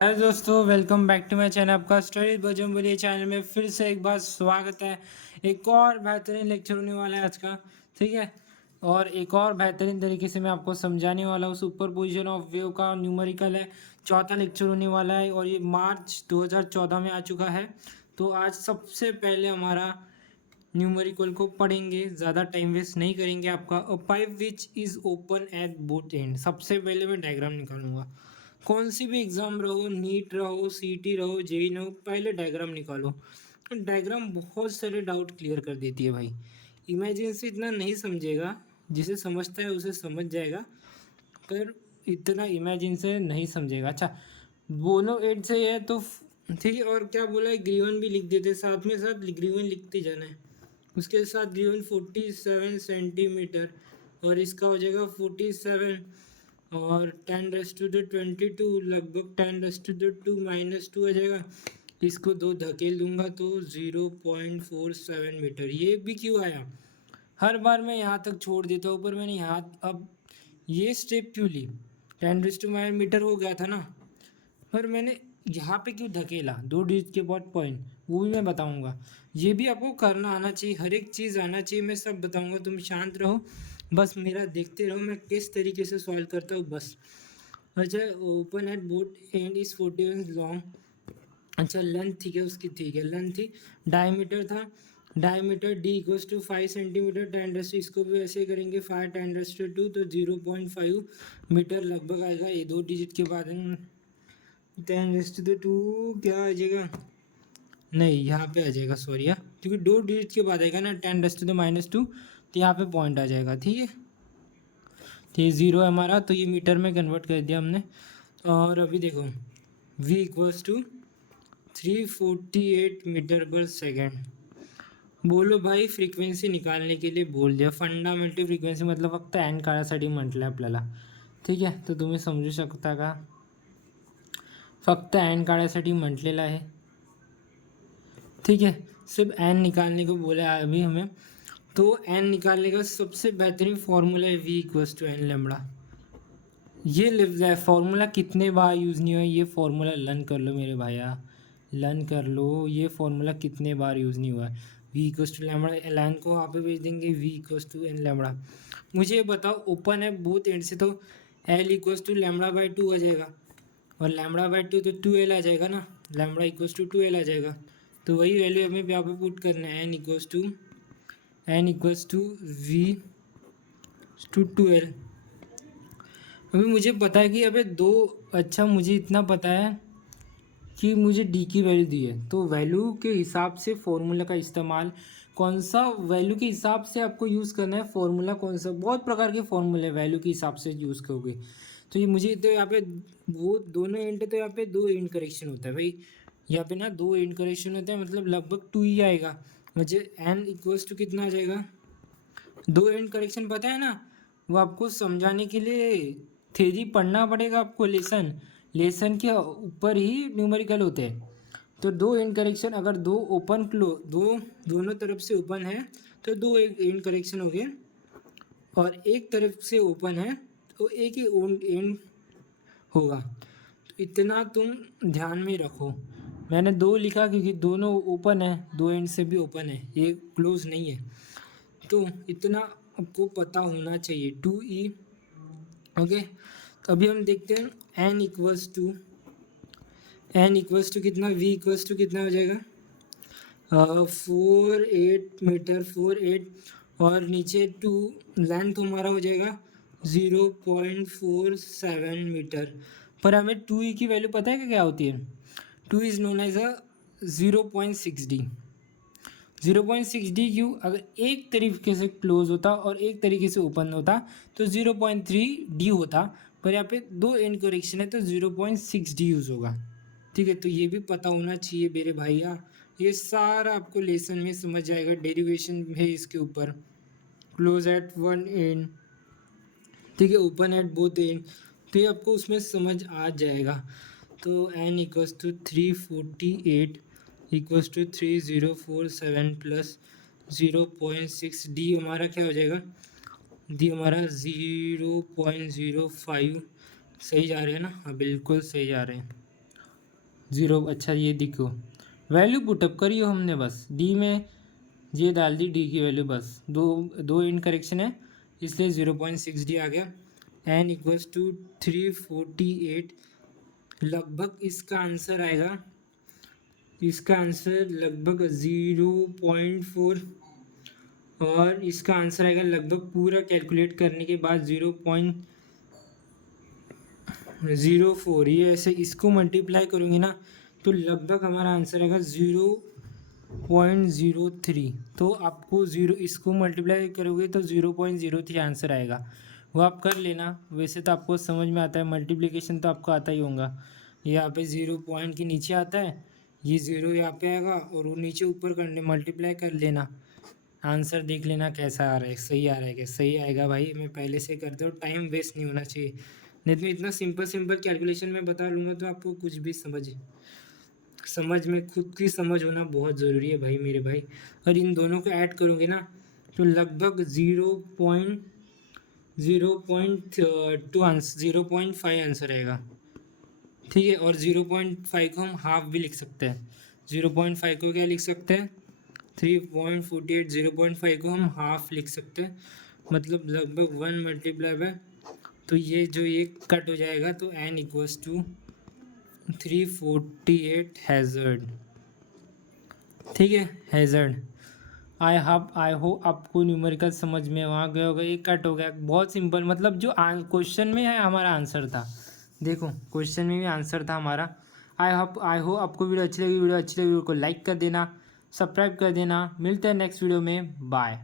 Hello दोस्तों, welcome back to my channel. आपका study बजम बोलिए चैनल में फिर से एक बार स्वागत है। एक और बेहतरीन लेक्चर होने वाला है आज का। ठीक है, और एक और बेहतरीन तरीके से मैं आपको समझाने वाला हूँ। सुपर पोजिशन ऑफ वेव का न्यूमेरिकल है, चौथा लेक्चर होने वाला है और ये मार्च 2014 में आ चुका है। तो आज सबसे पहले हमारा न्यूमेरिकल को पढ़ेंगे, ज़्यादा टाइम वेस्ट नहीं करेंगे आपका। अ pipe which is open at both and. सबसे पहले मैं डायग्राम निकालूंगा। कौन सी भी एग्ज़ाम रहो, नीट रहो, सीटी रहो, जेई रहो, पहले डायग्राम निकालो। डायग्राम बहुत सारे डाउट क्लियर कर देती है भाई। इमेजिन से इतना नहीं समझेगा, जिसे समझता है उसे समझ जाएगा, पर इतना इमेजिन से नहीं समझेगा। अच्छा, बोलो एट से है तो ठीक है। और क्या बोला है, ग्रीवन भी लिख देते, साथ में साथ ग्रीवन लिखते जाना है। उसके साथ ग्रीवन 47 सेंटीमीटर, और इसका हो जाएगा 47, और 10⁻²² लगभग 10⁻² आ जाएगा। इसको दो धकेल दूंगा तो 0.47 मीटर। ये भी क्यों आया? हर बार मैं यहाँ तक छोड़ देता हूँ, पर मैंने यहाँ अब ये स्टेप क्यों ली? 10⁻मीटर हो गया था ना, पर मैंने यहाँ पे क्यों धकेला? दो डिजिट के बाद पॉइंट, वो भी मैं बताऊंगा। ये भी आपको करना आना चाहिए, हर एक चीज़ आना चाहिए, मैं सब बताऊंगा। तुम शांत रहो, बस मेरा देखते रहो मैं किस तरीके से सॉल्व करता हूँ, बस। अच्छा, open at both and is 41 long. अच्छा, लेंथ ठीक है उसकी, ठीक है लेंथ थी। डायमीटर था, डायमीटर D = 5 सेंटीमीटर। इसको भी ऐसे करेंगे 5 10⁻², तो 0.5 मीटर लगभग आएगा। ये दो डिजिट के बाद 10⁻² क्या आ जाएगा? नहीं, यहाँ पे आ जाएगा, सॉरी यार, क्योंकि दो डिजिट के बाद आएगा ना 10⁻², तो यहाँ पे पॉइंट आ जाएगा। ठीक है, तो ये ज़ीरो है हमारा, तो ये मीटर में कन्वर्ट कर दिया हमने। और अभी देखो, V = 348 मीटर पर सेकेंड। बोलो भाई, फ्रीक्वेंसी निकालने के लिए बोल दिया। फंडामेंटल फ्रीक्वेंसी मतलब फक्त एन काढायसाठी म्हटलं आहे आपल्याला। ठीक आहे, तर तुम्ही समजू शकता का? फक्त एन काढायसाठी म्हटलेलं आहे। ठीक है, सिर्फ एन निकालने को बोला है अभी हमें। तो एन निकालने का सबसे बेहतरीन फार्मूला है V = N λ। ये फार्मूला कितने बार यूज़ नहीं हुआ, ये फार्मूला लर्न कर लो मेरे भैया, लर्न कर लो। ये फार्मूला कितने बार यूज़ नहीं हुआ है। V = एलान को वहाँ पे भेज देंगे V = N λ। मुझे ये बताओ, ओपन है बोथ एंड से, तो L = λ/2 आ जाएगा, और λ/2 तो 2L आ जाएगा ना, λ = 2L आ जाएगा। तो वही वैल्यू हमें यहाँ पे पुट करना है, N = V/2L। अभी मुझे पता है कि अबे दो, अच्छा मुझे इतना पता है कि मुझे डी की वैल्यू दी है, तो वैल्यू के हिसाब से फॉर्मूला का इस्तेमाल, कौन सा वैल्यू के हिसाब से आपको यूज़ करना है फॉर्मूला, कौन सा, बहुत प्रकार के फॉर्मूले वैल्यू के हिसाब से यूज़ करोगे। तो ये मुझे तो यहाँ पे वो दोनों एंड, तो यहाँ पे दो एंड करेक्शन होता है भाई। यहाँ पे ना दो एंड करेक्शन होता है, मतलब लगभग 2 ही आएगा। मुझे N = कितना आ जाएगा? दो एंड करेक्शन पता है ना, वो आपको समझाने के लिए थ्योरी पढ़ना पड़ेगा आपको। लेसन लेसन के ऊपर ही न्यूमेरिकल होते हैं। तो दो एंड करेक्शन, अगर दो ओपन क्लो, दो दोनों तरफ से ओपन है, तो दो एक एंड करेक्शन हो गए, और एक तरफ से ओपन है तो एक ही एंड होगा। तो इतना तुम ध्यान में रखो। मैंने दो लिखा क्योंकि दोनों ओपन है, दो एंड से भी ओपन है, ये क्लोज नहीं है। तो इतना आपको पता होना चाहिए। 2E। ओके, तो अभी हम देखते हैं N = कितना, V = कितना हो जाएगा? 48 मीटर, 48, और नीचे 2, लेंथ हमारा हो जाएगा 0.47 मीटर। पर हमें 2E की वैल्यू पता है कि क्या होती है? 2 is known as a 0.6D। 0.6D क्यों? अगर एक तरीके से क्लोज होता और एक तरीके से ओपन होता तो 0.3D होता, पर यहाँ पे दो एंड करेक्शन है तो 0.6D यूज़ होगा। ठीक है, तो ये भी पता होना चाहिए मेरे भैया। ये सारा आपको लेसन में समझ जाएगा, डेरिवेशन है इसके ऊपर। क्लोज एट वन एंड, ठीक है, ओपन एट बोथ एंड, तो ये आपको उसमें समझ आ जाएगा। तो N = 348 = 3047 प्लस 0.6D हमारा क्या हो जाएगा? डी हमारा 0.05। सही जा रहे हैं ना? हाँ, बिल्कुल सही जा रहे हैं। ज़ीरो। अच्छा ये देखो वैल्यू पुटअप करी हो हमने, बस डी में ये डाल दी, डी की वैल्यू, बस दो दो इनकरेक्शन है इसलिए 0.6 डी आ गया। एन इक्वल्स टू 348, लगभग इसका आंसर आएगा, इसका आंसर लगभग 0.4, और इसका आंसर आएगा लगभग पूरा कैलकुलेट करने के बाद 0.04। ये ऐसे इसको मल्टीप्लाई करूँगी ना तो लगभग हमारा आंसर आएगा 0.03। तो आपको इसको मल्टीप्लाई करोगे तो 0.03 आंसर आएगा, वो आप कर लेना। वैसे तो आपको समझ में आता है, मल्टीप्लिकेशन तो आपको आता ही होगा। यहाँ पे 0 पॉइंट के नीचे आता है, ये 0 यहाँ पे आएगा और वो नीचे ऊपर करने मल्टीप्लाई कर लेना, आंसर देख लेना कैसा आ रहा है, सही आ रहा है क्या, सही आएगा भाई। मैं पहले से करता हूँ, टाइम वेस्ट नहीं होना चाहिए, नहीं तो इतना सिंपल कैलकुलेशन मैं बता लूँगा तो आपको कुछ भी समझ में खुद की समझ होना बहुत ज़रूरी है भाई मेरे भाई। और इन दोनों को ऐड करोगे ना तो लगभग 0.5 आंसर आएगा, ठीक है। और 0.5 को हम हाफ भी लिख सकते हैं, 0.5 को क्या लिख सकते हैं, 3.48, 0.5 को हम हाफ लिख सकते हैं, मतलब लगभग 1 मल्टीप्लाई बाय, तो ये जो ये कट हो जाएगा तो n इक्वल्स टू 348 हैज़र्ड, ठीक है, हैज़र्ड। आई होप आपको न्यूमेरिकल समझ में वहाँ गया होगा, ये कट हो गया, बहुत सिंपल, मतलब जो क्वेश्चन में है हमारा आंसर था, देखो क्वेश्चन में भी आंसर था हमारा। आई होप आपको वीडियो अच्छी लगी को लाइक कर देना, सब्सक्राइब कर देना, मिलते हैं नेक्स्ट वीडियो में, बाय।